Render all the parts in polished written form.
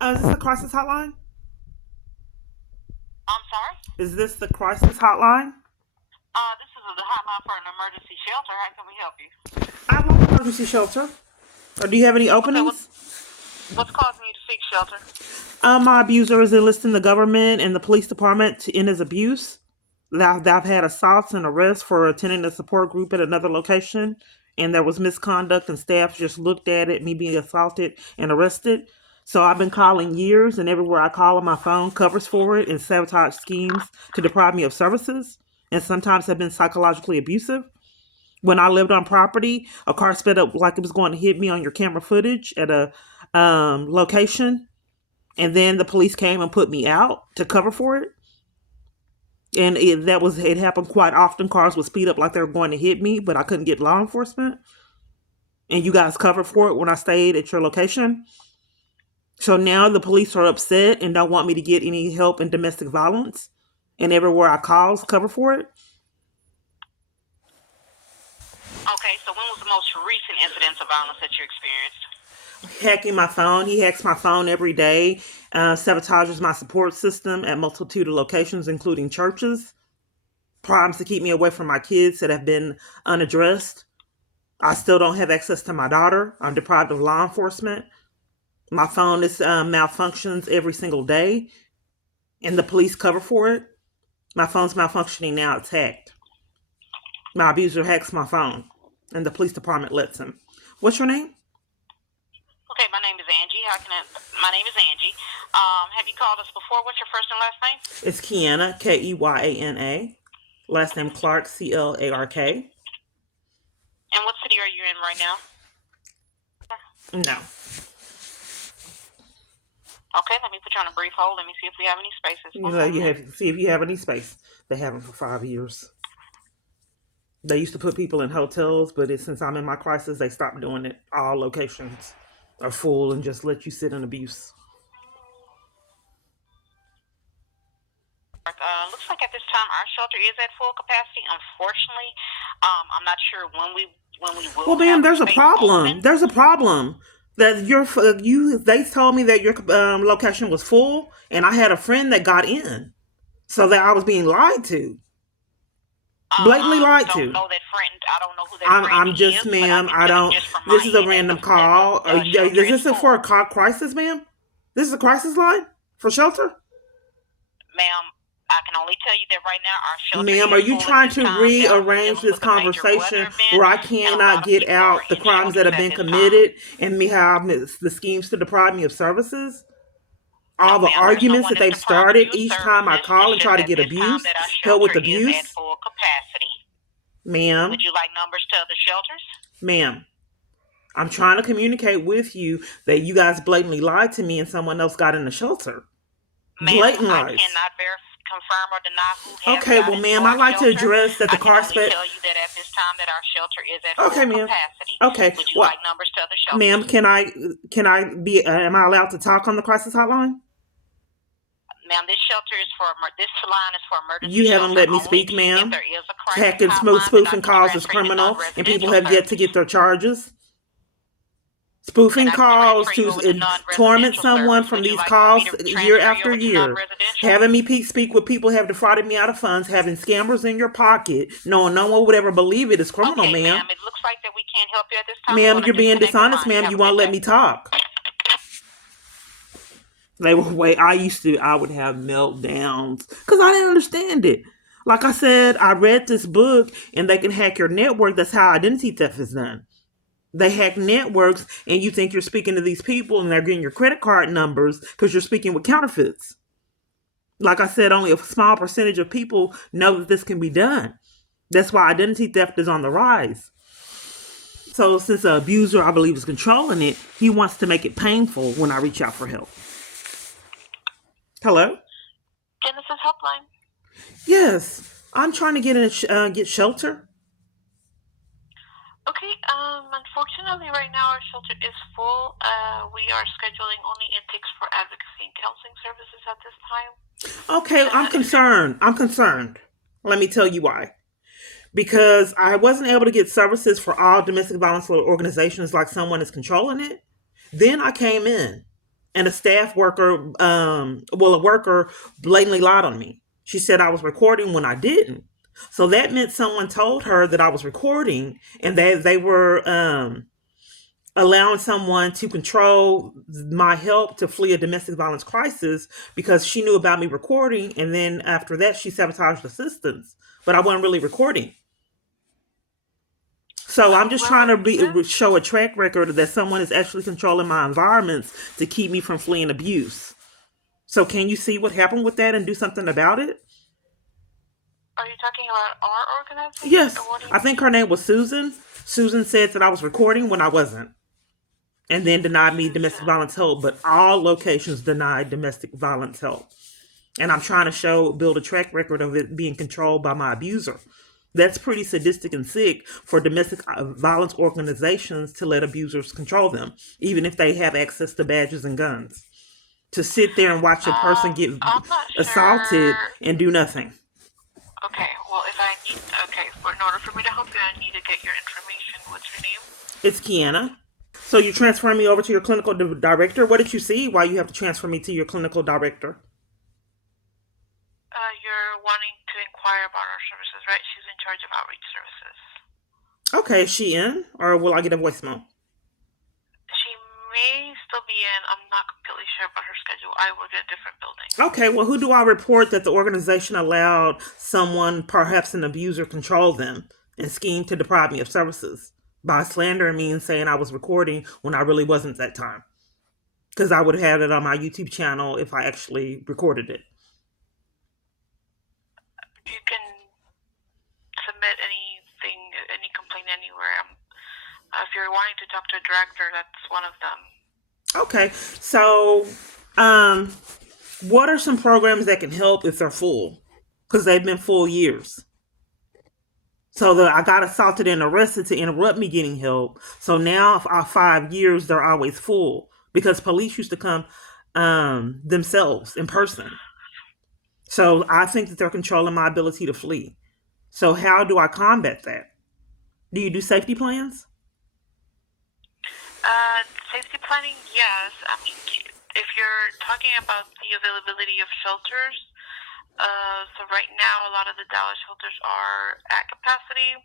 Is this the crisis hotline? I'm sorry? Is this the crisis hotline? This is the hotline for an emergency shelter. How can we help you? I want an emergency shelter. Or do you have any Okay, openings? what's causing you to seek shelter? My abuser is enlisting the government and the police department in his abuse. I've had assaults and arrests for attending a support group at another location, and there was misconduct, and staff just looked at it, me being assaulted and arrested. So I've been calling years, and everywhere I call on my phone covers for it and sabotage schemes to deprive me of services, and sometimes have been psychologically abusive. When I lived on property, a car sped up like it was going to hit me on your camera footage at a location, and then the police came and put me out to cover for it. And it happened quite often. Cars would speed up like they were going to hit me, but I couldn't get law enforcement. And you guys covered for it when I stayed at your location. So now the police are upset and don't want me to get any help in domestic violence. And everywhere I call, cover for it. Okay, so when was the most recent incidents of violence that you experienced? Hacking my phone. He hacks my phone every day. Sabotages my support system at multitude of locations, including churches. Problems to keep me away from my kids that have been unaddressed. I still don't have access to my daughter. I'm deprived of law enforcement. My phone is malfunctions every single day, and the police cover for it. My phone's malfunctioning now. It's hacked. My abuser hacks my phone, and the police department lets him. What's your name? Okay, my name is Angie. My name is Angie. Have you called us before? What's your first and last name? It's Kiana, Keyana. Last name Clark, Clark. And what city are you in right now? No. Okay, let me put you on a brief hold. Let me see if we have any spaces. You have to see if you have any space. They haven't for 5 years. They used to put people in hotels, but since I'm in my crisis, they stopped doing it. All locations are full and just let you sit in abuse. Looks like at this time our shelter is at full capacity. Unfortunately, I'm not sure when we will Well, ma'am, have there's a space problem. open. There's a problem that you. They told me that your location was full, and I had a friend that got in, so that I was being lied to, blatantly lied Don't to. know that friend. I don't know who that friend I'm just, is, but I ma'am. can I tell you don't. just from my This is a end that random the call. shelter Is is this for full. a crisis, ma'am? This is a crisis line for shelter. Ma'am, I can only tell you that right now our shelter Ma'am, are is you full at trying this to time. Dallas is rearrange dealing this with a major weather conversation event, where I and a lot cannot of get people are out the in crimes that shelters have at been this time. committed and me how the schemes to deprive me of services? All No, the ma'am, there's no arguments one that that's they've depriving started you of each time I services. call It's and just try to at get this time abuse, that our hell with shelter is at abuse. full capacity. Ma'am, Would you like numbers to other shelters? ma'am, I'm trying to communicate with you that you guys blatantly lied to me and someone else got in the shelter. Ma'am, Blatant I lies. cannot confirm or deny who has Okay, got well, into ma'am, our I'd like to shelter. address that the I can car only sped. tell you that at this time that our shelter is at Okay, full ma'am. capacity. Okay, Would you well, like numbers to other shelters? ma'am, can I be? Am I allowed to talk on the crisis hotline? Ma'am, this line is for emergency You haven't shelter let me only. speak, If ma'am. there is a crisis Hacking, hotline, then I spoofing can calls is transfer you to criminal, and people non-residential have yet to service. get their charges. Then Spoofing I can calls transfer you to over to torment non-residential someone service. from Would you these like for me calls to year transfer you after over to year. non-residential? Having me speak with people who have defrauded me out of funds, having scammers in your pocket, knowing no one would ever believe it is criminal, Okay, ma'am. ma'am. It looks like that we can't help you at this time. I'm Ma'am, going to you're being disconnect the dishonest, line. You ma'am. have You a won't good let day. me talk. They were wait. I would have meltdowns because I didn't understand it. Like I said, I read this book and they can hack your network. That's how identity theft is done. They hack networks and you think you're speaking to these people and they're getting your credit card numbers because you're speaking with counterfeits. Like I said, only a small percentage of people know that this can be done. That's why identity theft is on the rise. So since the abuser, I believe, is controlling it, he wants to make it painful when I reach out for help. Hello? Genesis Helpline. Yes, I'm trying to get shelter. Okay, unfortunately right now our shelter is full. We are scheduling only intakes for advocacy and counseling services at this time. Okay, I'm concerned. I'm concerned. Let me tell you why. Because I wasn't able to get services for all domestic violence organizations like someone is controlling it. Then I came in. And a staff worker, a worker blatantly lied on me. She said I was recording when I didn't. So that meant someone told her that I was recording, and they were allowing someone to control my help to flee a domestic violence crisis because she knew about me recording, and then after that she sabotaged assistance, but I wasn't really recording. So I'm just When trying was to this? show a track record that someone is actually controlling my environments to keep me from fleeing abuse. So can you see what happened with that and do something about it? Are you talking about our organization, or Yes, what do you I think mean? her name was Susan. Susan said that I was recording when I wasn't, and then denied me domestic Susan. violence help. But all locations denied domestic violence help, and I'm trying to build a track record of it being controlled by my abuser. That's pretty sadistic and sick for domestic violence organizations to let abusers control them, even if they have access to badges and guns. To sit there and watch a person get I'm not assaulted sure. and do nothing. Okay, well, if I need, okay, in order for me to help you, I need to get your information. What's your name? It's Kiana. So you transfer me over to your clinical director. What did you see? Why you have to transfer me to your clinical director? You're wanting to inquire about our services, right? She's in charge of outreach services. Okay, is she in, or will I get a voicemail? She may still be in. I'm not completely sure about her schedule. I work in a different building. Okay, well, who do I report that the organization allowed someone, perhaps an abuser, control them and scheme to deprive me of services by slandering me and saying I was recording when I really wasn't that time? Because I would have had it on my YouTube channel if I actually recorded it. You can submit anything, any complaint anywhere. If you're wanting to talk to a director, that's one of them. Okay, so um, what are some programs that can help if they're full? Because they've been full years. So I got assaulted and arrested to interrupt me getting help. So now, 5 years, they're always full because police used to come themselves in person. So I think that they're controlling my ability to flee. So how do I combat that? Do you do safety plans? Safety planning, yes. I mean, if you're talking about the availability of shelters, so right now a lot of the Dallas shelters are at capacity,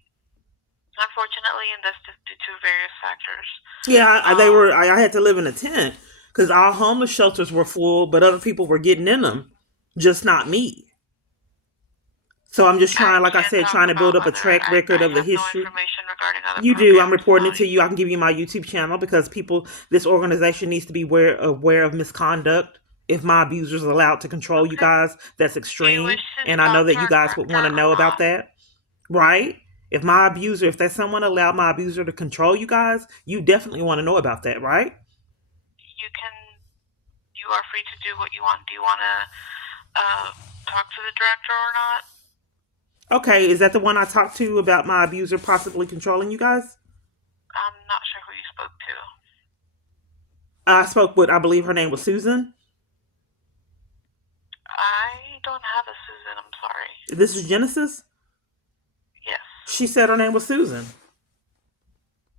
unfortunately, and that's due to various factors. Yeah, they Um, were. I had to live in a tent because all homeless shelters were full, but other people were getting in them, just not me. So I'm just I trying, like I can't said, talk trying to build about up a other. track record I of the have no history. information regarding other You do. I'm programs. reporting it No. to you. I can give you my YouTube channel because this organization needs to be aware of misconduct. If my abuser is allowed to control you Okay. guys, that's Do you extreme. wish to And I know talk that to you our guys would director want to or know about not? that, right? If there's someone allowed my abuser to control you guys, you definitely want to know about that, right? You can. You are free to do what you want. Do you want to talk to the director or not? Okay, is that the one I talked to about my abuser possibly controlling you guys? I'm not sure who you spoke to. I spoke with, I believe her name was Susan. I don't have a Susan. I'm sorry. This is Genesis. Yes. She said her name was Susan.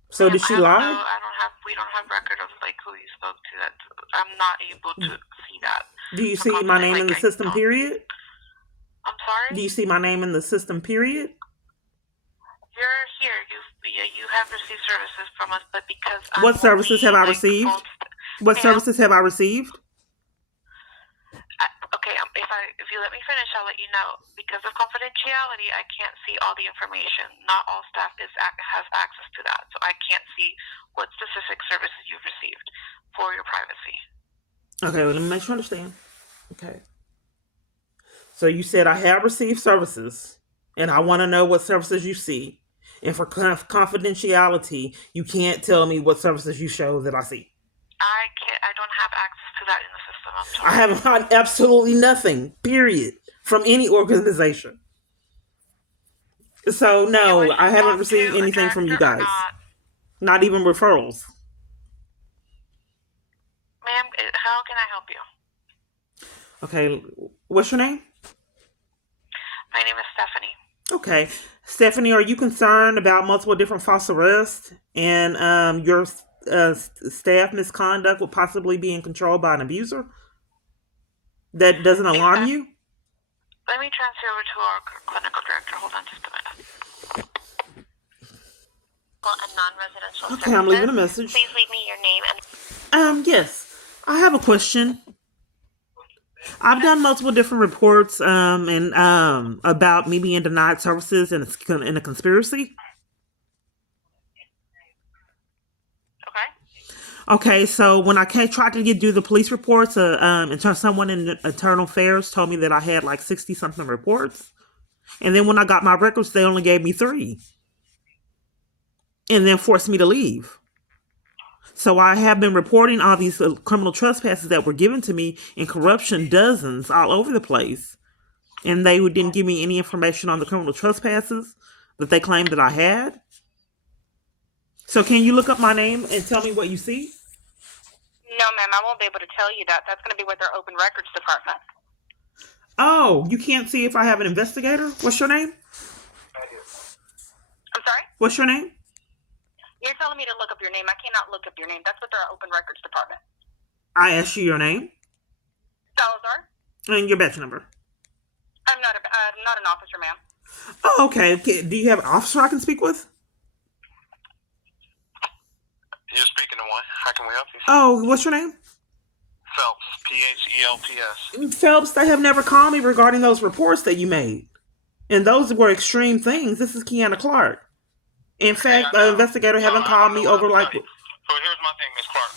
So Ma'am, did she lie? I don't have. We don't have record of like who you spoke to. That I'm not able to see that Do you for see my confident. name in Like the I system, don't. period? I'm sorry. Do you see my name in the system, period? You're here. You have received services from us, but because I'm What services have only I like the phone. received? What Ma'am, services have I received? okay. If you let me finish, I'll let you know. Because of confidentiality, I can't see all the information. Not all staff has access to that, so I can't see what specific services you've received for your privacy. Okay, well, let me make sure I understand. Okay. So you said I have received services, and I want to know what services you see. And for confidentiality, you can't tell me what services you show that I see. I can't. I don't have access to that in the system. I'm I sorry. haven't had absolutely nothing, period, from any organization. So Do you no, wish to I haven't talk to received a anything from you director or guys. not? Not even referrals. Ma'am, how can I help you? Okay, what's your name? My name is Stephanie. Okay, Stephanie, are you concerned about multiple different false arrests and your staff misconduct with possibly being controlled by an abuser? That doesn't alarm Exactly. you? Let me transfer over to our clinical director. Hold on just a minute. And non-residential Okay, I'm leaving a message. Please leave me your name and... Yes. I have a question. I've done multiple different reports and about me being denied services in a conspiracy. Okay, so when I tried to do the police reports, someone in internal affairs told me that I had like 60 something reports, and then when I got my records, they only gave me 3, and then forced me to leave. So I have been reporting all these criminal trespasses that were given to me and corruption, dozens all over the place, and they didn't give me any information on the criminal trespasses that they claimed that I had. So can you look up my name and tell me what you see? No, ma'am, I won't be able to tell you that. That's going to be with our open records department. Oh, you can't see if I have an investigator? What's your name? I'm sorry? What's your name? You're telling me to look up your name. I cannot look up your name. That's with our open records department. I asked you your name. Salazar? And your badge number. I'm not an officer, ma'am. Oh, okay. Do you have an officer I can speak with? You're speaking to one. How can we help you? Oh, what's your name? Phelps. Phelps. Phelps, they have never called me regarding those reports that you made. And those were extreme things. This is Kiana Clark. In fact, the investigator haven't called me over like... So here's my thing, Miss Clark.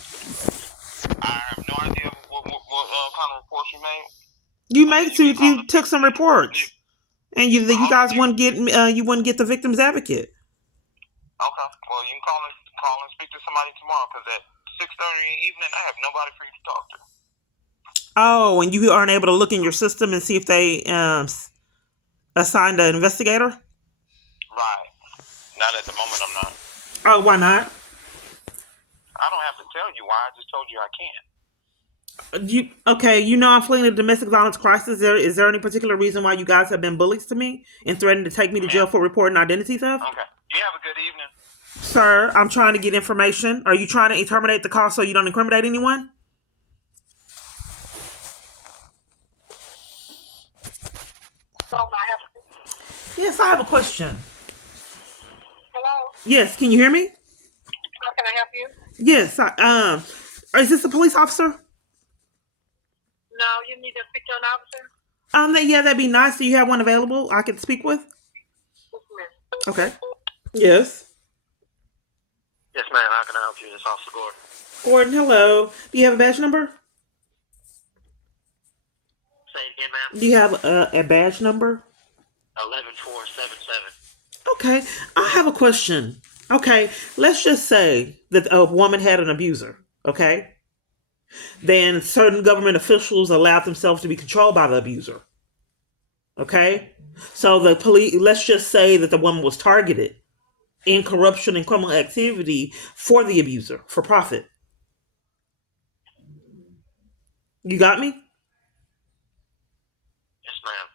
I have no idea what kind of reports you made. You took some reports. And you guys wouldn't get the victim's advocate. Okay. Well, you can call and speak to somebody tomorrow, because at 6:30 in the evening, I have nobody for you to talk to. Oh, and you aren't able to look in your system and see if they assigned an investigator? Right. Not at the moment, I'm not. Oh, why not? I don't have to tell you why. I just told you I can't. I'm fleeing a domestic violence crisis. Is there any particular reason why you guys have been bullies to me and threatened to take me to jail for reporting identity theft? Okay. You have a good evening. Sir, I'm trying to get information. Are you trying to terminate the call so you don't incriminate anyone? Yes, I have a question. Hello? Yes, can you hear me? How can I help you? Yes, is this a police officer? No, you need to speak to an officer? Yeah, that'd be nice. Do you have one available I could speak with? Yes, ma'am. Okay. Yes. Yes, ma'am. How can I help you? This is Officer Gordon. Gordon, hello. Do you have a badge number? Say it again, ma'am. Do you have a badge number? 11477. Okay, I have a question. Okay, let's just say that a woman had an abuser, okay? Then certain government officials allowed themselves to be controlled by the abuser. Okay? So the police, let's just say that the woman was targeted in corruption and criminal activity for the abuser, for profit. You got me? Yes, ma'am.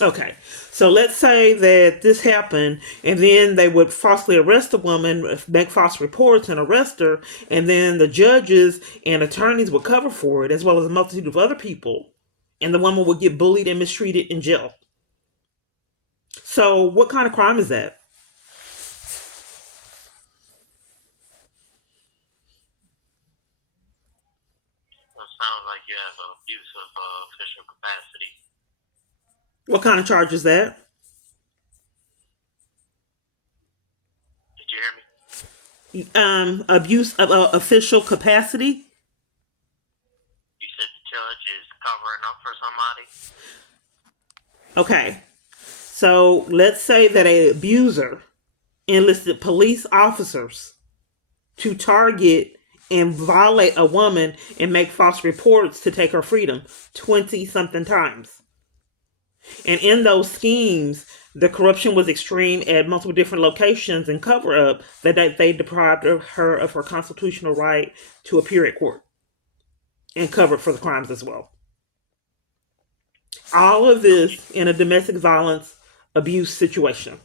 Okay, so let's say that this happened, and then they would falsely arrest the woman, make false reports, and arrest her, and then the judges and attorneys would cover for it, as well as a multitude of other people, and the woman would get bullied and mistreated in jail. So, what kind of crime is that? Well, it sounds like you have abuse of official capacity. What kind of charge is that? Did you hear me? Abuse of official capacity. You said the judge is covering up for somebody? Okay, so let's say that an abuser enlisted police officers to target and violate a woman and make false reports to take her freedom 20 something times. And in those schemes, the corruption was extreme at multiple different locations and cover up that they deprived her of her constitutional right to appear at court and covered for the crimes as well. All of this in a domestic violence abuse situation.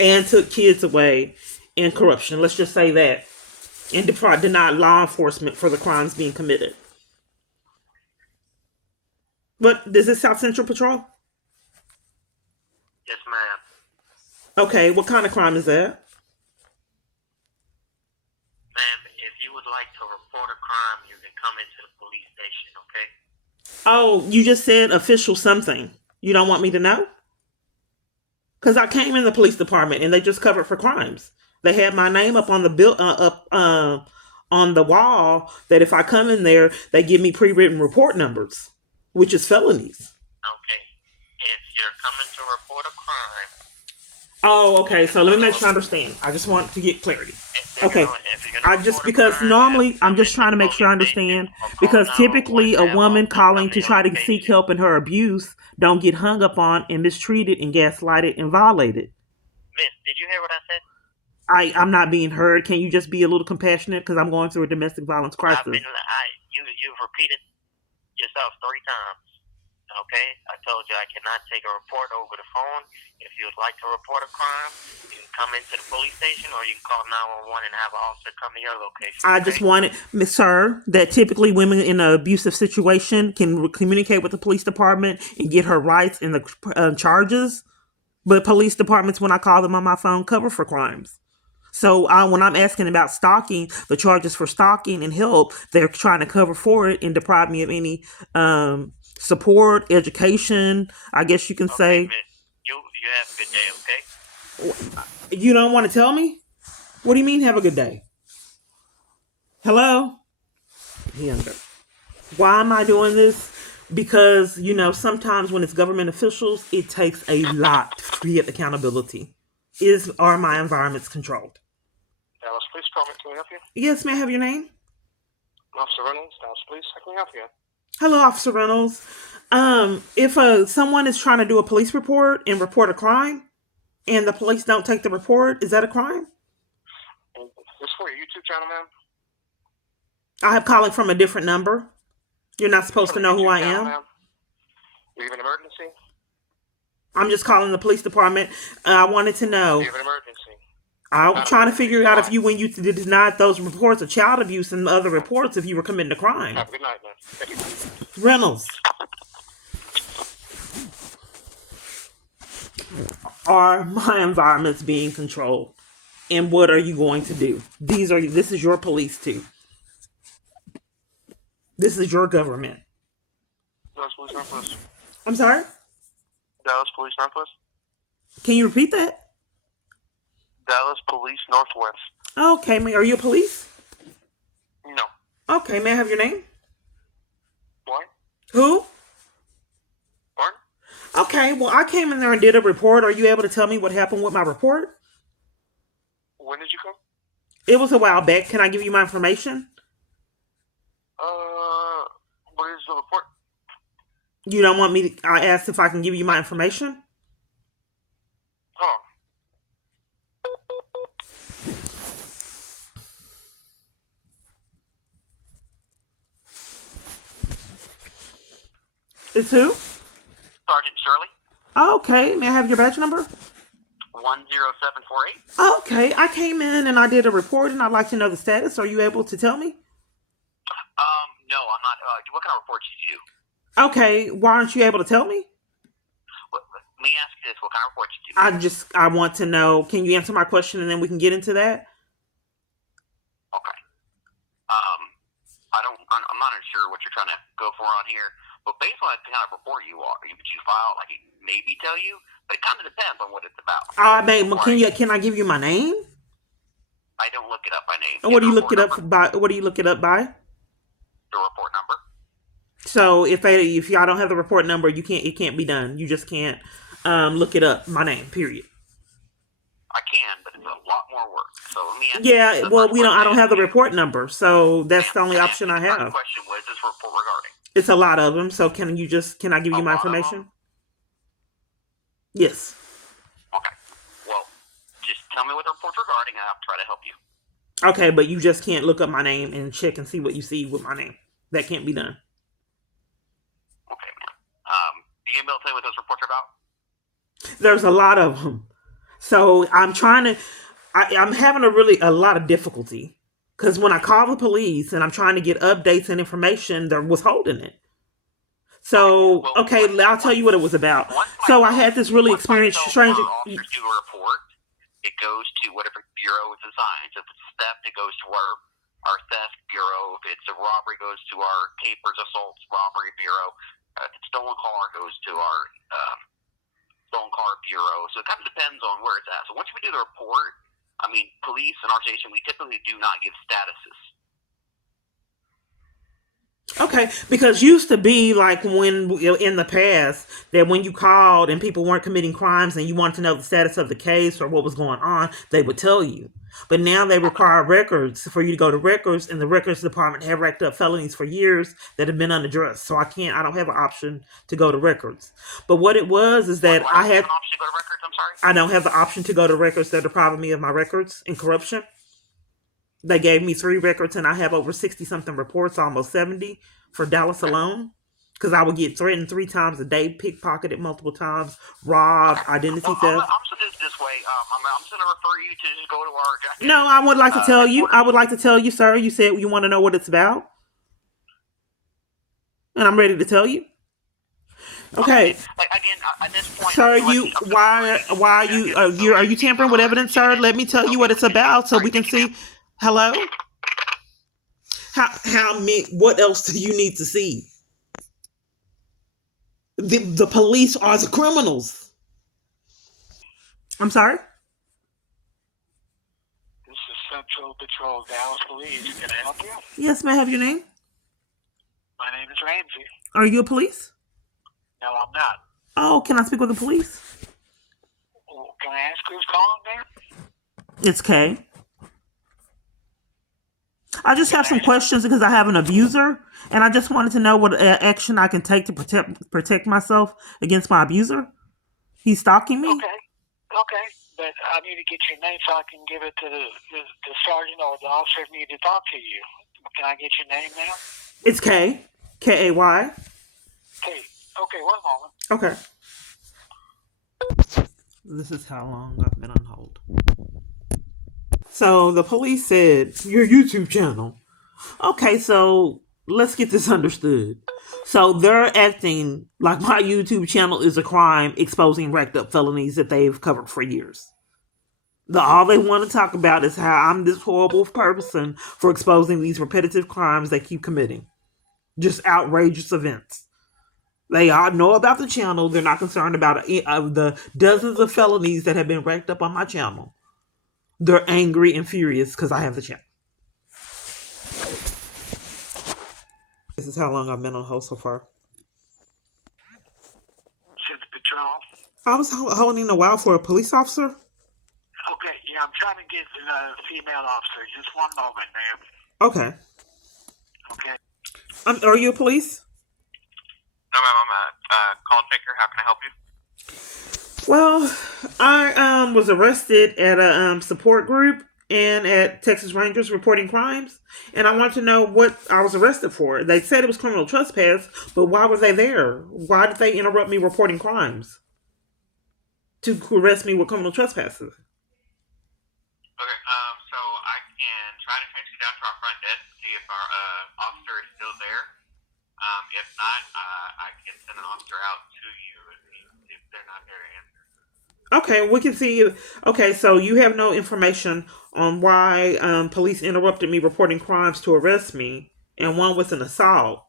And took kids away and corruption. Let's just say that. And denied law enforcement for the crimes being committed. But is this South Central Patrol? Yes, ma'am. Okay, what kind of crime is that? Ma'am, if you would like to report a crime, you can come into the police station, okay? Oh, you just said official something. You don't want me to know? Because I came in the police department and they just covered for crimes. They had my name up on the on the wall that if I come in there, they give me pre-written report numbers, which is felonies. Okay. If you're coming to report a crime. Oh, okay. So let me make sure I understand. I just want to get clarity. Okay. Because Normally, I'm just trying to make sure I understand. Because typically, a woman calling to try to seek help in her abuse don't get hung up on and mistreated and gaslighted and violated. Miss, did you hear what I said? I'm not being heard. Can you just be a little compassionate? Because I'm going through a domestic violence crisis. You've repeated yourself 3 times. Okay? I told you I cannot take a report over the phone. If you would like to report a crime, you can come into the police station or you can call 911 and have an officer come to your location. I just wanted, sir, that typically women in an abusive situation can communicate with the police department and get her rights in the charges. But police departments, when I call them on my phone, cover for crimes. So when I'm asking about stalking, the charges for stalking and help, they're trying to cover for it and deprive me of any support, education, I guess you can say. Miss, you have a good day, okay? You don't want to tell me? What do you mean have a good day? Hello? Why am I doing this? Because, sometimes when it's government officials, it takes a lot to get accountability. Are my environments controlled? Dallas Police Department, can we help you? Yes, may I have your name? Officer Reynolds, Dallas Police, how can we help you? Hello, Officer Reynolds. If someone is trying to do a police report and report a crime, and the police don't take the report, is that a crime? This for your YouTube channel, ma'am? I have calling from a different number. You're not supposed to know who I am. Ma'am? Do you have an emergency? I'm just calling the police department. I wanted to know. Do you have an emergency? I'm trying to figure out if when you denied those reports of child abuse and other reports, if you were committing a crime. Have a good night, man. Thank you. Reynolds. Are my environments being controlled? And what are you going to do? This is your police too. This is your government. Dallas Police Northwest. I'm sorry? Dallas Police Northwest. Can you repeat that? Dallas Police Northwest. Okay, are you a police? No. Okay, may I have your name? What? Who? What? Okay, well, I came in there and did a report. Are you able to tell me what happened with my report? When did you come? It was a while back. Can I give you my information? What is the report? You don't want me to... I asked if I can give you my information? Hold on. It's who? Sergeant Shirley. Okay, may I have your badge number? 10748. Okay, I came in and I did a report and I'd like to know the status. Are you able to tell me? No, I'm not. What kind of report did you do? Okay, why aren't you able to tell me? Let me ask you this. What kind of report did you do? I want to know. Can you answer my question and then we can get into that? Okay. I'm not sure what you're trying to go for on here, but based on the kind of report you file, like it maybe tell you, but it kind of depends on what it's about. Can I give you my name? I don't look it up by name. What do you look it up by? What do you look it up by? The report number. So if y'all don't have the report number, it can't be done. You just can't look it up. My name, period. I can, but it's a lot more work. So let me ask Yeah, well, I don't have the report number, so that's the only option I have. The question was this report regarding? It's a lot of them. So can I give you my information? Yes. Okay. Well, just tell me what the report's regarding, and I'll try to help you. Okay, but you just can't look up my name and check and see what you see with my name. That can't be done. Okay, man. You gonna be able to tell me what those reports are about? There's a lot of them. So I'm trying to... I'm having a lot of difficulty because when I call the police and I'm trying to get updates and information, there was holding it. So, Well, okay, I'll tell you what it was about. So I had this really experienced stranger. officers do a report, it goes to whatever bureau it's assigned. So if it's theft, it goes to our theft bureau. If it's a robbery, it goes to our capers, assaults, robbery bureau. If it's stolen car, it goes to our stolen car bureau. So it kind of depends on where it's at. So once we do the report, I mean, police in our station, we typically do not give statuses. Okay, because used to be like when in the past that when you called and people weren't committing crimes and you wanted to know the status of the case or what was going on, they would tell you. But now they require records for you to go to records, and the records department have racked up felonies for years that have been unaddressed. So I don't have an option to go to records. But what it was is that Why don't you have an option to go to records? I'm sorry. I don't have the option to go to records. They're depriving me of my records in corruption. They gave me 3 records, and I have over 60 something reports, almost 70 for Dallas alone. Because I would get threatened 3 times a day, pickpocketed multiple times, robbed, identity theft. I'm saying this way. I'm going to refer you to just go to our. No, I would like to tell you. I would like to tell you, sir. You said you want to know what it's about, and I'm ready to tell you. Okay. Again, at this point, sir, why are you tampering with evidence, sir? Let me tell you what it's about, so we can see. Hello. What else do you need to see? The police are the criminals. I'm sorry? This is Central Patrol Dallas Police. Can I help you? Yes, may I have your name? My name is Ramsey. Are you a police? No, I'm not. Oh, can I speak with the police? Well, can I ask who's calling there? It's Kay. I just have some questions because I have an abuser, and I just wanted to know what action I can take to protect myself against my abuser. He's stalking me. Okay, but I need to get your name so I can give it to the sergeant or the officer who need to talk to you. Can I get your name now? It's Kay. K-A-Y. Hey, okay, 1 moment. Okay. This is how long I've been on hold. So the police said, your YouTube channel. Okay, so let's get this understood. So they're acting like my YouTube channel is a crime exposing racked up felonies that they've covered for years. All they want to talk about is how I'm this horrible person for exposing these repetitive crimes they keep committing. Just outrageous events. They all know about the channel. They're not concerned about the dozens of felonies that have been racked up on my channel. They're angry and furious because I have the channel. This is how long I've been on hold so far. Since Patrol. I was holding a while for a police officer. Okay, yeah, I'm trying to get a female officer. Just 1 moment, ma'am. Okay. Are you a police? No, ma'am. I'm a call taker. How can I help you? Well, I was arrested at a support group and at Texas Rangers reporting crimes, and I want to know what I was arrested for. They said it was criminal trespass, but why were they there? Why did they interrupt me reporting crimes? To arrest me with criminal trespasses. Okay, so I can try to trace you down to our front desk to see if our officer is still there. If not, I can send an officer out to you if they're not there to answer. Okay, we can see you. Okay, so you have no information on why police interrupted me reporting crimes to arrest me, and one was an assault.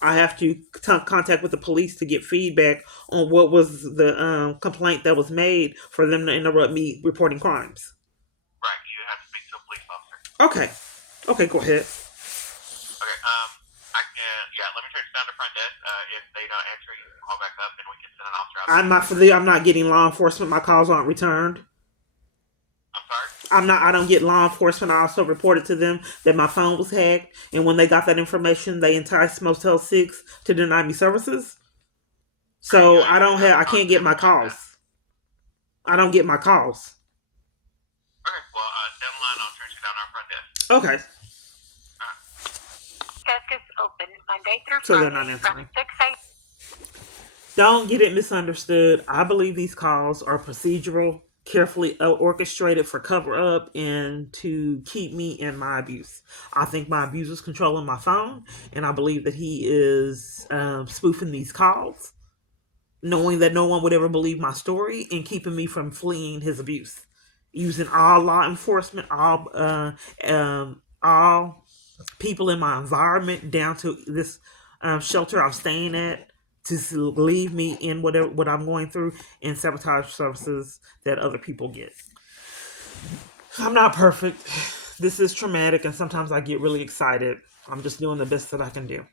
I have to contact with the police to get feedback on what was the complaint that was made for them to interrupt me reporting crimes. Right, you have to speak to a police officer. Okay, go ahead. Okay, I can, let me trace down to front desk. If they don't answer, you can call back up and we can send an officer out. I'm not getting law enforcement. My calls aren't returned. I'm sorry? I don't get law enforcement. I also reported to them that my phone was hacked, and when they got that information, they enticed Motel 6 to deny me services. So I can't get my calls. I don't get my calls. Okay, well, stay on the line. I'll trace you down our front desk. Okay. Desk is open Monday through So they're Friday not answering. from 6 a.m. Don't get it misunderstood. I believe these calls are procedural carefully orchestrated for cover up and to keep me in my abuse. I think my abuser's controlling my phone, and I believe that he is spoofing these calls, knowing that no one would ever believe my story and keeping me from fleeing his abuse. Using all law enforcement, all people in my environment, down to this shelter I'm staying at, to leave me in whatever what I'm going through, and sabotage services that other people get. I'm not perfect. This is traumatic, and sometimes I get really excited. I'm just doing the best that I can do.